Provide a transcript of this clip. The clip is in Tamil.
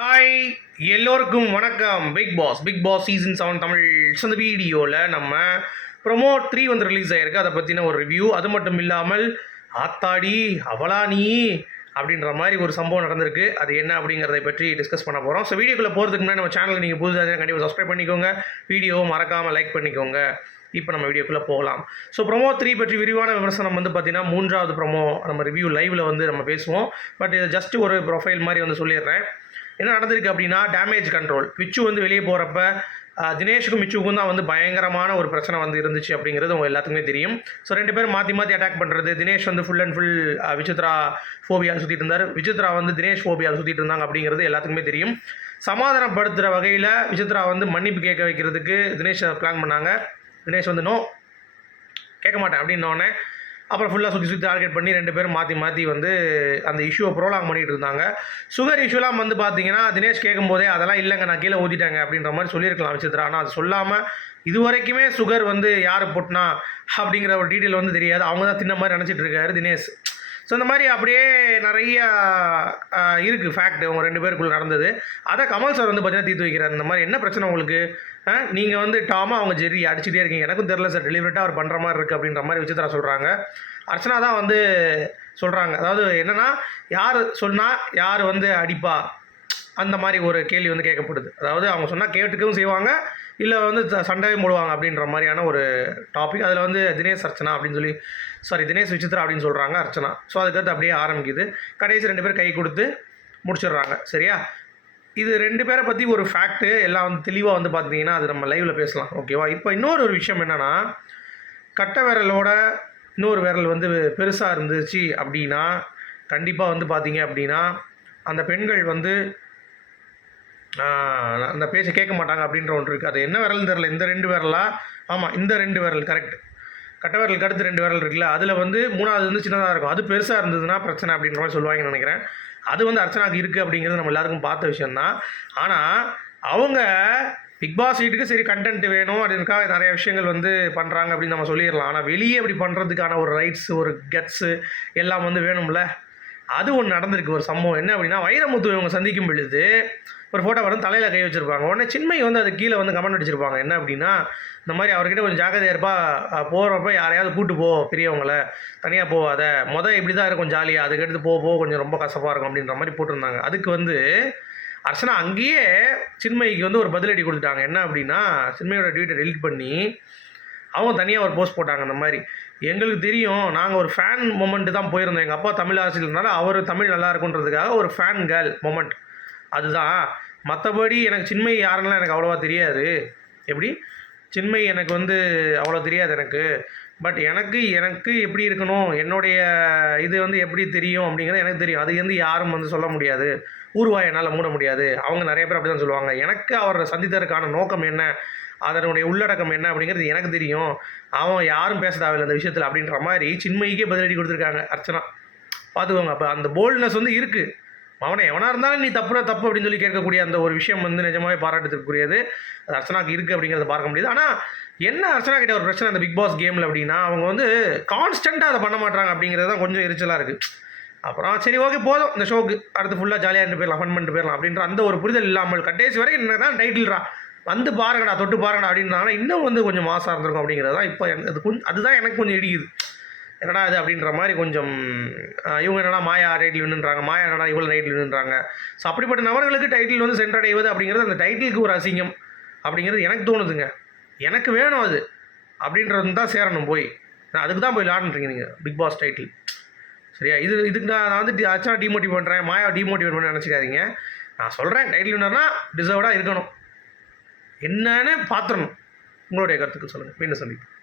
ஹாய் எல்லோருக்கும் வணக்கம். Bigg Boss Bigg Boss season seven Tamil so இந்த வீடியோவில் நம்ம ப்ரொமோ த்ரீ வந்து ரிலீஸ் ஆயிருக்கு. அதை பற்றின ஒரு ரிவ்யூ அது மட்டும் இல்லாமல் ஆத்தாடி அவளா நீ அப்படின்ற மாதிரி ஒரு சம்பவம் நடந்திருக்கு. அது என்ன அப்படிங்கிறத பற்றி டிஸ்கஸ் பண்ண போகிறோம் ஸோ வீடியோக்குள்ளே போகிறதுக்கு முன்னாடி நம்ம சேனலை நீங்கள் புதுசாக கண்டிப்பாக சப்ஸ்கிரைப் பண்ணிக்கோங்க. வீடியோவை மறக்காமல் லைக் பண்ணிக்கோங்க. இப்போ நம்ம வீடியோக்குள்ளே போகலாம். ஸோ ப்ரொமோ த்ரீ பற்றி விரிவான விமர்சனம் வந்து பார்த்தீங்கன்னா மூன்றாவது ப்ரொமோ நம்ம ரிவ்யூ லைவில் வந்து நம்ம பேசுவோம். பட் இது ஜஸ்ட் ஒரு ப்ரொஃபைல் மாதிரி வந்து சொல்லிடுறேன். என்ன நடந்திருக்கு அப்படின்னா டேமேஜ் கண்ட்ரோல் விச்சு வந்து வெளியே போகிறப்ப தினேஷுக்கும் மிச்சுக்கும் தான் வந்து பயங்கரமான ஒரு பிரச்சனை வந்து இருந்துச்சு அப்படிங்கிறது உங்கள் எல்லாத்துக்குமே தெரியும். ஸோ ரெண்டு பேரும் மாற்றி மாற்றி அட்டாக் பண்ணுறது தினேஷ் வந்து ஃபுல் அண்ட் ஃபுல் விசித்ரா ஃபோபியாவில் சுற்றிட்டு இருந்தார். விசித்ரா வந்து தினேஷ் ஃபோபியால் சுற்றிட்டு இருந்தாங்க அப்படிங்கிறது எல்லாத்துக்குமே தெரியும். சமாதானப்படுத்துகிற வகையில் விசித்ரா வந்து மன்னிப்பு கேட்க வைக்கிறதுக்கு தினேஷ் பிளான் பண்ணாங்க. தினேஷ் வந்து நோ கேட்க மாட்டேன் அப்படின்னோடனே அப்புறம் ஃபுல்லாக சுற்றி சுற்றி டார்கெட் பண்ணி ரெண்டு பேரும் மாற்றி மாற்றி வந்து அந்த இஷ்யூவை ப்ரோலாங் பண்ணிகிட்டு இருந்தாங்க. சுகர் இஷ்யூலாம் வந்து பார்த்தீங்கன்னா தினேஷ் கேட்கும்போதே அதெல்லாம் இல்லைங்க நான் கீழே ஊற்றிட்டாங்க அப்படின்ற மாதிரி சொல்லியிருக்கலாம் விசித்ரா ஆனால் அது சொல்லாமல் இது வரைக்குமே சுகர் வந்து யார் போட்டினா அப்படிங்கிற ஒரு டீட்டெயில் வந்து தெரியாது. அவங்க தான் தின்ன மாதிரி நினச்சிட்டு இருக்காரு தினேஷ். ஸோ இந்த மாதிரி அப்படியே நிறைய இருக்குது ஃபேக்ட் அவங்க ரெண்டு பேருக்குள்ளே நடந்தது. அதை கமல் சார் வந்து பார்த்தீங்கன்னா தீர்த்து வைக்கிறார். இந்த மாதிரி என்ன பிரச்சனை உங்களுக்கு? நீங்கள் வந்து டாமா அவங்க ஜெர்ரி அடிச்சுட்டே இருக்கீங்க. எனக்கும் தெரில சார் டெலிவரிட்டாக அவர் பண்ணுற மாதிரி இருக்குது அப்படின்ற மாதிரி விசித்திரா சொல்கிறாங்க அர்ச்சனா தான் வந்து சொல்கிறாங்க அதாவது என்னென்னா யார் சொன்னால் யார் வந்து அடிப்பா? அந்த மாதிரி ஒரு கேள்வி வந்து கேட்கப்படுது. அதாவது அவங்க சொன்னால் கேட்டுக்கவும் செய்வாங்க இல்லை வந்து சண்டையும் போடுவாங்க அப்படின்ற மாதிரியான ஒரு டாபிக் அதில் வந்து தினேஷ் அர்ச்சனா அப்படின்னு சொல்லி சாரி தினேஷ் விசித்ரா அப்படின்னு சொல்கிறாங்க அர்ச்சனா. ஸோ அதுக்கடுத்து அப்படியே ஆரம்பிக்குது. கடைசி ரெண்டு பேர் கை கொடுத்து முடிச்சிடுறாங்க. சரியா? இது ரெண்டு பேரை பற்றி ஒரு ஃபேக்ட்டு எல்லாம் வந்து தெளிவாக வந்து பார்த்தீங்கன்னா அது நம்ம லைவில் பேசலாம். ஓகேவா இப்போ இன்னொரு ஒரு விஷயம் என்னென்னா கட்டை விரலோட இன்னொரு விரல் வந்து பெருசாக இருந்துச்சு அப்படின்னா கண்டிப்பாக வந்து பார்த்தீங்க அப்படின்னா அந்த பெண்கள் வந்து அந்த பேச்சை கேட்க மாட்டாங்க அப்படின்ற ஒன்று இருக்குது அது என்ன விரல் தெரில இந்த ரெண்டு விரலா? ஆமாம் இந்த ரெண்டு விரல் கரெக்ட் கட்டவரலுக்கு அடுத்து ரெண்டு விரல் இருக்குல்ல அதில் வந்து மூணாவது வந்து சின்னதாக இருக்கும். அது பெருசாக இருந்ததுன்னா பிரச்சனை அப்படின்ற மாதிரி சொல்லுவாங்கன்னு நினைக்கிறேன். அது வந்து அர்ச்சனாக்கு இருக்குது அப்படிங்கிறது நம்ம எல்லாருக்கும் பார்த்த விஷயந்தான் ஆனால் அவங்க பிக் பாஸ் வீட்டுக்கு சரி கண்டென்ட் வேணும் அப்படின்றக்காக நிறைய விஷயங்கள் வந்து பண்ணுறாங்க அப்படின்னு நம்ம சொல்லிடலாம். ஆனால் வெளியே இப்படி பண்ணுறதுக்கான ஒரு ரைட்ஸ் ஒரு கட்ஸு எல்லாம் வந்து வேணும்ல? அது ஒன்று நடந்திருக்கு ஒரு சம்பவம். என்ன அப்படின்னா வைரமுத்து இவங்க சந்திக்கும் பொழுது ஒரு ஃபோட்டோ வரும் தலையில் கை வச்சுருப்பாங்க. உடனே சின்மை வந்து அது கீழே வந்து கமெண்ட் அடிச்சிருப்பாங்க. என்ன அப்படின்னா இந்த மாதிரி அவர்கிட்ட கொஞ்சம் ஜாக்கிரதையாக இருப்பா போகிறப்ப யாரையாவது கூட்டு போ பெரியவங்கள. தனியாக போகாத மொதல் இப்படி தான் இருக்கும் ஜாலியாக அதுக்கடுத்து போக போக கொஞ்சம் ரொம்ப கசப்பாக இருக்கும் அப்படின்ற மாதிரி போட்டிருந்தாங்க. அதுக்கு வந்து அர்ச்சனா அங்கேயே சின்மயிக்கு வந்து ஒரு பதிலடி கொடுத்துட்டாங்க. என்ன அப்படின்னா சின்மையோட ட்வீட்டை டெலிட் பண்ணி அவங்க தனியாக ஒரு போஸ்ட் போட்டாங்க அந்த மாதிரி. எங்களுக்கு தெரியும் நாங்கள் ஒரு ஃபேன் மொமெண்ட்டு தான் போயிருந்தோம். எங்கள் அப்பா தமிழ் ஆசிரியர்னால அவர் தமிழ் நல்லா இருக்குன்றதுக்காக ஒரு ஃபேன் கேர்ள் மொமெண்ட் அதுதான். மற்றபடி எனக்கு சின்மை யாருன்னா எனக்கு அவ்வளோவா தெரியாது. எப்படி? சின்மை எனக்கு வந்து அவ்வளோ தெரியாது எனக்கு. பட் எனக்கு எனக்கு எப்படி இருக்கணும்? என்னுடைய இது வந்து எப்படி தெரியும் அப்படிங்கிறது எனக்கு தெரியும். அது வந்து யாரும் வந்து சொல்ல முடியாது. ஊர்வாய் என்னால் மூட முடியாது. அவங்க நிறைய பேர் அப்படி தான் சொல்லுவாங்க. எனக்கு அவரை சந்தித்ததற்கான நோக்கம் என்ன? அதனுடைய உள்ளடக்கம் என்ன அப்படிங்கிறது எனக்கு தெரியும். அவன் யாரும் பேச தேவையில்லை அந்த விஷயத்தில் அப்படின்ற மாதிரி சின்மைக்கே பதிலடி கொடுத்துருக்காங்க அர்ச்சனா. பார்த்துக்கோங்க அப்போ அந்த போல்ட்னஸ் வந்து இருக்குது அவனை எவனாக இருந்தாலும் நீ தப்புனா தப்பு அப்படின்னு சொல்லி கேட்கக்கூடிய அந்த ஒரு விஷயம் வந்து நிஜமாவே பாராட்டுறதுக்குரியது. அது அர்ச்சனாக்கு இருக்குது அப்படிங்கிறத பார்க்க முடியுது. ஆனால் என்ன அர்ச்சனா கிட்ட ஒரு பிரச்சனை அந்த பிக் பாஸ் கேமில் அப்படின்னா அவங்க வந்து கான்ஸ்டண்ட்டாக அதை பண்ண மாட்டாங்க அப்படிங்கிறது தான் கொஞ்சம் எரிச்சலாக இருக்குது அப்புறம் சரி ஓகே போதும். இந்த ஷோக்கு அடுத்து ஃபுல்லாக ஜாலியாக இருந்து போயிடலாம் ஃபன் பண்ணிட்டு போயிடலாம் அப்படின்ற அந்த ஒரு புரிதல் இல்லாமல் கடைசி வரைக்கும் என்ன தான் டைட்டில்ரா வந்து பாருங்கடா தொட்டு பாருங்கடா அப்படின்றாங்கன்னா இன்னும் வந்து கொஞ்சம் மாசாக இருந்திருக்கும் அப்படிங்கிறது தான் இப்போ அது கொஞ்சம் அதுதான் எனக்கு கொஞ்சம் இடிக்குது. என்னடா இது அப்படின்ற மாதிரி கொஞ்சம் இவங்க என்னடா மாயா ரைட்டில் வின்னுன்றாங்க மாயா என்னடா இவ்வளோ ரைட்டில் வின்னுன்றாங்க ஸோ அப்படிப்பட்ட நபர்களுக்கு டைட்டில் வந்து சென்றடைவது அப்படிங்கிறது அந்த டைட்டிலுக்கு ஒரு அசிங்கம் அப்படிங்கிறது எனக்கு தோணுதுங்க. எனக்கு வேணும் அது அப்படின்றது தான் சேரணும் போய். நான் அதுக்கு தான் போய் விளாடுன்றீங்க நீங்கள் பிக் பாஸ் டைட்டில் சரியா? இது இதுக்கு நான் நான் வந்து அச்சா டிமோட்டிவேட் பண்ணுறேன் மாயா டிமோட்டிவேட் பண்ண நினச்சிக்காதீங்க. நான் சொல்கிறேன் டைட்டில் வின்னர்னா டிசர்வ்டாக இருக்கணும். என்னன்னு பார்த்துடணும் உங்களுடைய கருத்துக்கள் சொல்லுங்கள் மீண்டும் சந்திப்போம்.